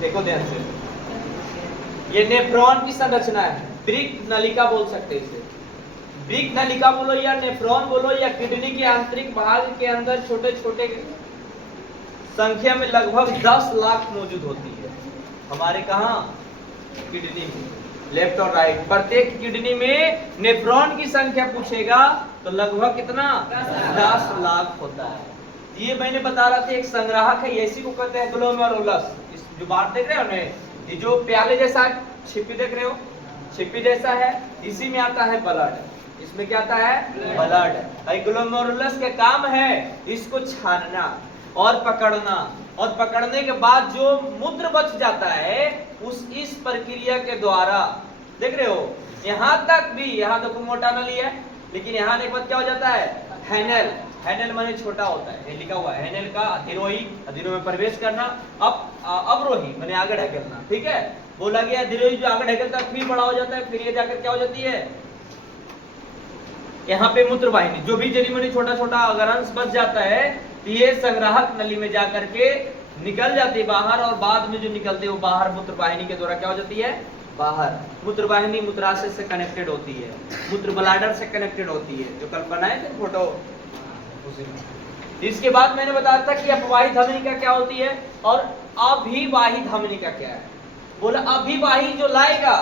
देखो ध्यान से, ये नेफ्रॉन की संरचना है, वृक्क नलिका बोल सकते हैं इसे। वृक्क नलिका बोलो या नेफ्रॉन बोलो या किडनी के आंतरिक भाग के अंदर छोटे छोटे संख्या में लगभग 10 लाख मौजूद होती है। हमारे कहाँ? किडनी में, लेफ्ट और राइट। प्रत्येक किडनी में नेफ्रॉन की संख्या पूछेगा तो लगभग कितना? 10 लाख होता है। ये मैंने बता रहा था, एक संग्राहक है, इसी को कहते हैं ग्लोमेरुलस। इस जो बात देख रहे हो ना, ये जो प्याले जैसा छिपी देख रहे हो, छिपी जैसा है, इसी में आता है ब्लड। इसमें क्या आता है? ब्लड। ग्लोमेरुलस का काम है इसको छानना और पकड़ना, और पकड़ने के बाद जो मूत्र बच जाता है इस प्रक्रिया के द्वारा, देख रहे हो, यहाँ तक भी, यहाँ देखो मोटा नली है, लेकिन यहाँ आने के बाद क्या हो जाता है? हैनल। हैनल माने छोटा होता है, लिखा हुआ है हैनल का अधिरोही, अधिरोही में प्रवेश करना, अवरोही माने आगे ढकेलना। ठीक है, बोला गया अधिरोही जो आगे ढकेलता है फिर बड़ा हो जाता है, फिर ये जाकर क्या हो जाती है? यहाँ पे मूत्र वाहिनी, जो भी जरी मनी छोटा छोटा अगर अंश बच जाता है तो ये संग्राहक नली में जाकर के निकल जाती है बाहर, और बाद में जो निकलते हैं वो बाहर मूत्र वाहिनी के द्वारा क्या हो जाती है? बाहर। मूत्र वाहिनी मूत्राशय से कनेक्टेड होती है, मूत्र ब्लैडर से कनेक्टेड होती है, जो कल बनाए थे फोटो उसी में। इसके बाद मैंने बताया था कि अपवाही धमनिका क्या होती है और अभिवाही धमनिका क्या है। बोला अभिवाही जो लाएगा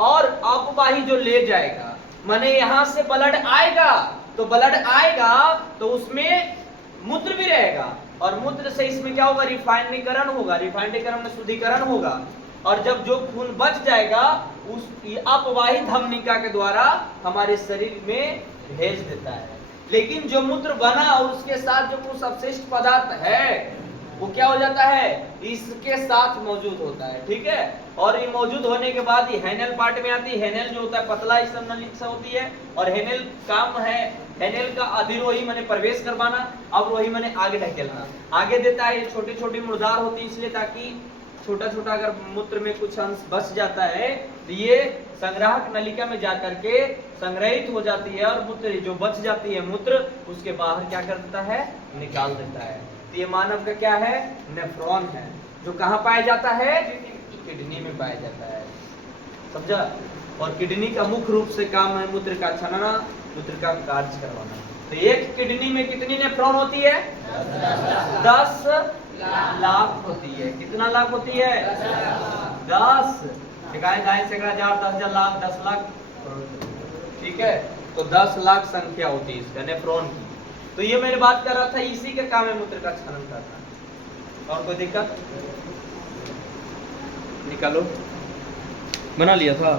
और अपवाही जो ले जाएगा, माने यहाँ से ब्लड आएगा तो ब्लड आएगा तो उसमें मूत्र भी रहेगा, और मूत्र से इसमें क्या होगा? रिफाइनीकरण होगा, रिफाइनीकरण में शुद्धिकरण होगा, और जब जो खून बच जाएगा उस अपवाही धमनिका के द्वारा हमारे शरीर में भेज देता है। लेकिन जो मूत्र बना और उसके साथ जो कुछ अपशिष्ट पदार्थ है वो क्या हो जाता है? इसके साथ मौजूद होता है। ठीक है, और ये मौजूद होने के बाद ये हैनल पार्ट में आती है। हैनल जो होता है पतला इस नली से होती है, और हैनल काम है, हैनल का अधिरोही माने प्रवेश करवाना, अवरोही माने आगे ढकेलना। आगे देता है, ये छोटी छोटी मुर्दार होती है इसलिए ताकि छोटा छोटा अगर मूत्र में कुछ अंश बच जाता है तो ये संग्राहक नलिका में जाकर के संग्रहित हो जाती है, और मूत्र जो बच जाती है मूत्र उसके बाहर क्या कर देता है? निकाल देता है। तो ये मानव का क्या है? नेफ्रॉन है, जो कहाँ पाया जाता है? किडनी में पाया जाता है। समझा? और किडनी का मुख्य रूप से काम है मूत्र का छानना, मूत्र का कार्य करवाना। तो एक किडनी में कितनी नेफ्रॉन होती है? 10 लाख होती है। कितना लाख होती है? 10। गाय से 10,000 लाख 10 लाख। ठीक है, तो 10 लाख संख्या होती है इसका नेफ्रॉन की। तो ये मैंने बात कर रहा था, इसी का काम है मूत्र का छानन करना। और कोई दिक्कत? निकालो, बना लिया था।